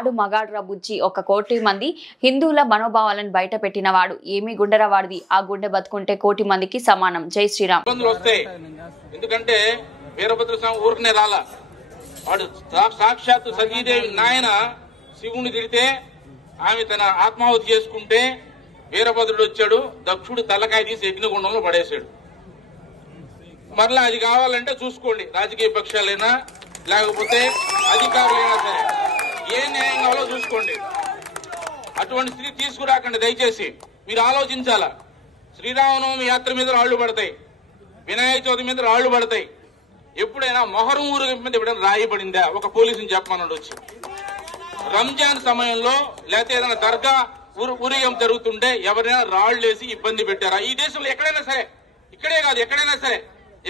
వాడు మగాడ్రా బుజ్జి, 1 కోటి మంది హిందువుల మనోభావాలను బయట పెట్టినవాడు. ఏమి గుండెరా వాడిది, ఆ గుండె బతుకుంటే 1 కోటి మందికి సమానం. జై శ్రీరామ్. ఎందుకంటే వీరభద్ర స్వామి ఊరికనే రాలా, వాడు సాక్షాత్తు సతీదేవి నాయన శివుని తిరిగితే ఆమె తన ఆత్మాహుతి చేసుకుంటే వీరభద్రుడు వచ్చాడు, దక్షుడు తలకాయ తీసి యజ్ఞగుండంలో పడేశాడు. మరలా అది కావాలంటే చూసుకోండి, రాజకీయ పక్షాలైనా లేకపోతే అధికారులైనా సరే ఏ న్యాయం కావాలో చూసుకోండి. అటువంటి స్థితి తీసుకురాకండి దయచేసి. మీరు ఆలోచించాలా. శ్రీరామనవమి యాత్ర మీద రాళ్లు పడతాయి, వినాయక చవితి మీద రాళ్లు పడతాయి. ఎప్పుడైనా మొహరం ఊరేగింపు మీద ఎప్పుడైనా రాయి పడిందా? ఒక పోలీసుని చెప్పమన్నాడు వచ్చి. రంజాన్ సమయంలో లేకపోతే ఏదైనా దర్గా ఊరేగింపు జరుగుతుంటే ఎవరైనా రాళ్లు వేసి ఇబ్బంది పెట్టారా? ఈ దేశంలో ఎక్కడైనా సరే, ఇక్కడే కాదు ఎక్కడైనా సరే,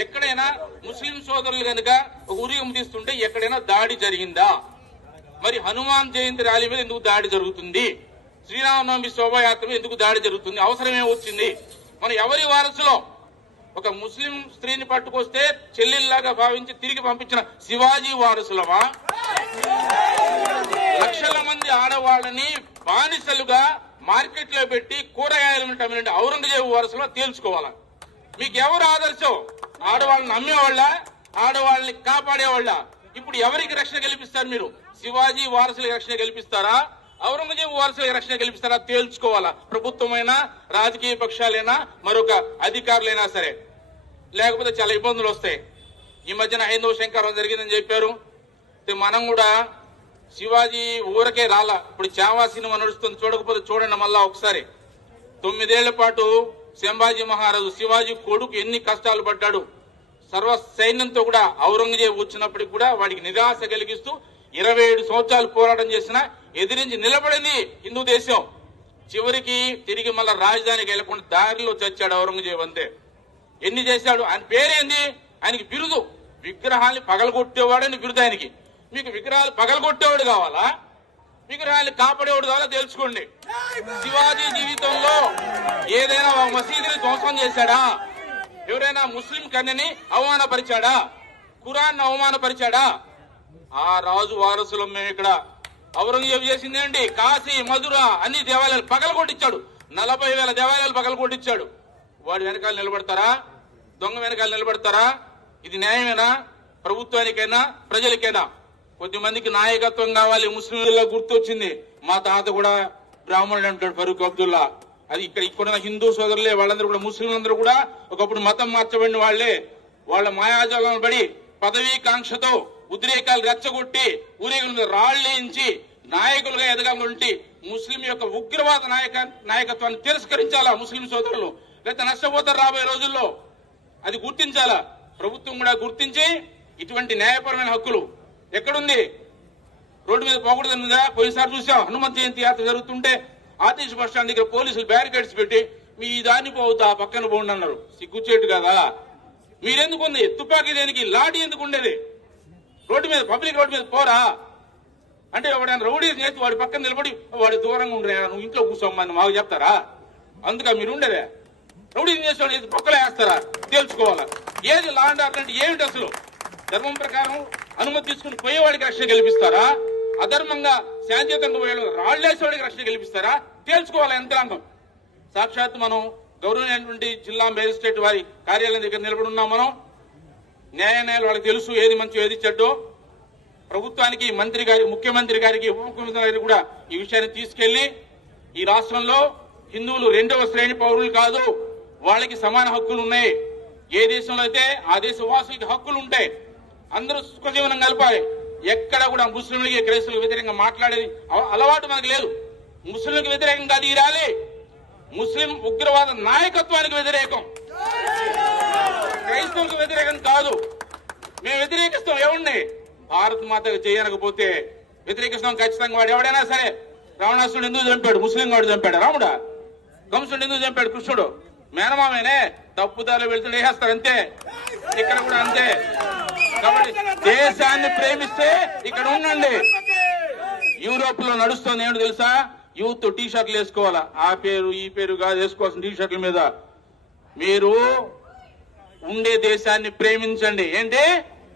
ఎక్కడైనా ముస్లిం సోదరులు కనుక ఒక ఊరేగింపు తీస్తుంటే ఎక్కడైనా దాడి జరిగిందా? మరి హనుమాన్ జయంతి ర్యాలీ మీద ఎందుకు దాడి జరుగుతుంది? శ్రీరామనవమి శోభాయాత్ర మీద ఎందుకు దాడి జరుగుతుంది? అవసరమే వచ్చింది? మనం ఎవరి వారసులో? ఒక ముస్లిం స్త్రీని పట్టుకొస్తే చెల్లెల్లాగా భావించి తిరిగి పంపించిన శివాజీ వారసులమా? లక్షల మంది ఆడవాళ్ళని బానిసలుగా మార్కెట్ లో పెట్టి కూరగాయలను అమ్మిన ఔరంగజేబు వారసులో తేల్చుకోవాలా? మీకు ఎవరు ఆదర్శం? ఆడవాళ్ళని అమ్మేవాళ్ళ, ఆడవాళ్ళని కాపాడేవాళ్ళ? ఇప్పుడు ఎవరికి రక్షణ కల్పిస్తారు మీరు? శివాజీ వారసులకు రక్షణ కల్పిస్తారా, ఔరంగజేబు వారసులకు రక్షణ కల్పిస్తారా? తేల్చుకోవాలా. ప్రభుత్వమైనా రాజకీయ పక్షాలైనా మరొక అధికారులైనా సరే, లేకపోతే చాలా ఇబ్బందులు వస్తాయి. ఈ మధ్యన హైందవ శంకరం జరిగిందని చెప్పారు. మనం కూడా శివాజీ ఊరకే రాలా. ఇప్పుడు చావా సినిమా నడుస్తుంది, చూడకపోతే చూడండి మళ్ళా ఒకసారి. 9 ఏళ్ల పాటు సంభాజీ మహారాజు శివాజీ కొడుకు ఎన్ని కష్టాలు పడ్డాడు. సర్వ సైన్యంతో కూడా ఔరంగజేబు వచ్చినప్పటికి కూడా వాడికి నిరాశ కలిగిస్తూ 27 సంవత్సరాలు పోరాటం చేసినా ఎదిరించి నిలబడింది హిందూ దేశం. చివరికి తిరిగి మళ్ళా రాజధానికి వెళ్లకుండా దారిలో చచ్చాడు ఔరంగజేబు. అంతే. ఎన్ని చేశాడు? ఆయన పేరేంది? ఆయనకి బిరుదు విగ్రహాన్ని పగలగొట్టేవాడని బిరుదు ఆయనకి. మీకు విగ్రహాలు పగలగొట్టేవాడు కావాలా, విగ్రహాన్ని కాపాడేవాడు కావాలా? తెలుసుకోండి. శివాజీ జీవితంలో ఏదైనా మసీదుని ధ్వంసం చేశాడా? ఎవరైనా ముస్లిం కన్యని అవమానపరిచాడా? ఖురాన్ అవమానపరిచాడా? ఆ రాజు వారసులం మేము ఇక్కడ. ఔరంగజేబు చేసిందేంటి? కాశీ, మధుర అన్ని దేవాలయాలు పగలగొట్టించాడు. 40,000 దేవాలయాలు పగలగొట్టించాడు. వాడి వెనకాల నిలబడతారా? దొంగ వెనకాల నిలబడతారా? ఇది న్యాయమేనా? ప్రభుత్వానికైనా ప్రజలకైనా? కొద్దిమందికి నాయకత్వం కావాలి. ముస్లింలలో గుర్తొచ్చింది, మా తాత కూడా బ్రాహ్మణుడు అంటాడు ఫరూక్ అబ్దుల్లా. అది ఇక్కడ హిందూ సోదరులే, వాళ్ళందరూ కూడా ముస్లింలందరూ కూడా ఒకప్పుడు మతం మార్చబడిన వాళ్లే. వాళ్ళ మాయాజాలం పడి పదవీ కాంక్షతో ఉద్రేకాలు రెచ్చగొట్టి ఊరేగుల మీద రాళ్లేయించి నాయకులుగా ఎదగాలంటే ముస్లిం యొక్క ఉగ్రవాద నాయకత్వాన్ని తిరస్కరించాలా ముస్లిం సోదరులు? లేకపోతే నష్టపోతారు రాబోయే రోజుల్లో. అది గుర్తించాలా. ప్రభుత్వం కూడా గుర్తించి ఇటువంటి న్యాయపరమైన హక్కులు ఎక్కడుంది? రోడ్డు మీద పోకూడదన్నదా? పోయినసారి చూసాం, హనుమంత్ జయంతి యాత్ర జరుగుతుంటే ఆర్టీసీ బస్ స్టాండ్ దగ్గర పోలీసులు బ్యారికేడ్స్ పెట్టి మీ దాన్ని పోవద్దు, ఆ పక్కన పోండి అన్నారు. సిగ్గుచేటు కదా. మీరెందుకు ఉంది? తుపాకీ దేనికి? లాఠీ ఎందుకు ఉండేది? రోడ్డు మీద, పబ్లిక్ రోడ్డు మీద పోరా అంటే ఎవడైనా రౌడీ చేసి వాడి పక్కన నిలబడి వాడి దూరంగా ఉండరా, నువ్వు ఇంట్లో కూర్చోమని మాకు చెప్తారా? అందుక మీరు ఉండేదే. రౌడీ చేసేవాడు పక్కలో వేస్తారా? తేల్చుకోవాలా. ఏది లా అండ్ ఆర్డర్ అంటే ఏమిటి? అసలు ధర్మం ప్రకారం అనుమతి తీసుకుని పోయేవాడికి రక్షణ కల్పిస్తారా? అధర్మంగా శాంతియుతంగా పోయేవాడు రాళ్లేసేవాడికి రక్షణ కల్పిస్తారా? తేల్చుకోవాలి యంత్రాంగం. సాక్షాత్ మనం గౌరవమైనటువంటి జిల్లా మేజిస్ట్రేట్ వారి కార్యాలయం దగ్గర నిలబడి ఉన్నాం. మనం న్యాయాలయాలు వాళ్ళకి తెలుసు ఏది మంచి ఏది చెడ్డో. ప్రభుత్వానికి, మంత్రి గారి, ముఖ్యమంత్రి గారికి, ఉప ముఖ్యమంత్రి గారికి కూడా ఈ విషయాన్ని తీసుకెళ్లి ఈ రాష్ట్రంలో హిందువులు 2వ శ్రేణి పౌరులు కాదు, వాళ్ళకి సమాన హక్కులు ఉన్నాయి. ఏ దేశంలో అయితే ఆ దేశ వాసులకి హక్కులు ఉంటాయి. అందరూ సుఖజీవనం కలపాలి. ఎక్కడ కూడా ముస్లింలకి, క్రైస్తవులకు వ్యతిరేకంగా మాట్లాడేది అలవాటు మనకు లేదు. ముస్లింలకు వ్యతిరేకంగా అది ర్యాలీ ముస్లిం ఉగ్రవాద నాయకత్వానికి వ్యతిరేకం, క్రైస్తవులకు వ్యతిరేకం కాదు. మేము వ్యతిరేకిస్తాం ఎవరిని? భారత్ మాతకు చేయనకపోతే వ్యతిరేకిస్తాం ఖచ్చితంగా. వాడు ఎవడైనా సరే. రావణాసుడు ఎందుకు చంపాడు? ముస్లిం వాడు చంపాడు. రాముడా? కంసుడు ఎందుకు చంపాడు? కృష్ణుడు మేనమామేనే. తప్పుదారులు వెళ్తుండే వేస్తారు అంతే. ఇక్కడ కూడా అంతే. కాబట్టి దేశాన్ని ప్రేమిస్తే ఇక్కడ ఉండండి. యూరోప్ లో నడుస్తుంది ఏంటో తెలుసా? యూత్ టీ షర్ట్లు వేసుకోవాలా. ఆ పేరు ఈ పేరు కాదు వేసుకోవాల్సిన టీ షర్ట్ల మీద. మీరు ఉండే దేశాన్ని ప్రేమించండి. ఏంటి?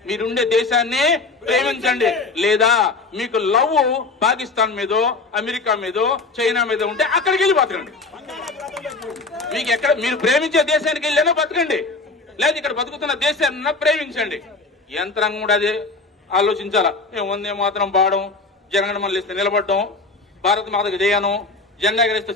మీరుండే దేశాన్ని ప్రేమించండి. లేదా మీకు లవ్ పాకిస్తాన్ మీదో, అమెరికా మీదో, చైనా మీద ఉంటే అక్కడికి వెళ్ళి బతకండి. మీకు ఎక్కడ మీరు ప్రేమించే దేశానికి వెళ్ళినా బతకండి, లేదా ఇక్కడ బతుకుతున్న దేశాన్ని ప్రేమించండి. యంత్రాంగం కూడా అదే ఆలోచించాలా. వందే మాత్రం పాడడం, జనగణమన ఇస్తే నిలబడడం, భారత మాతకు జయను, జెండా ఎగరేస్తే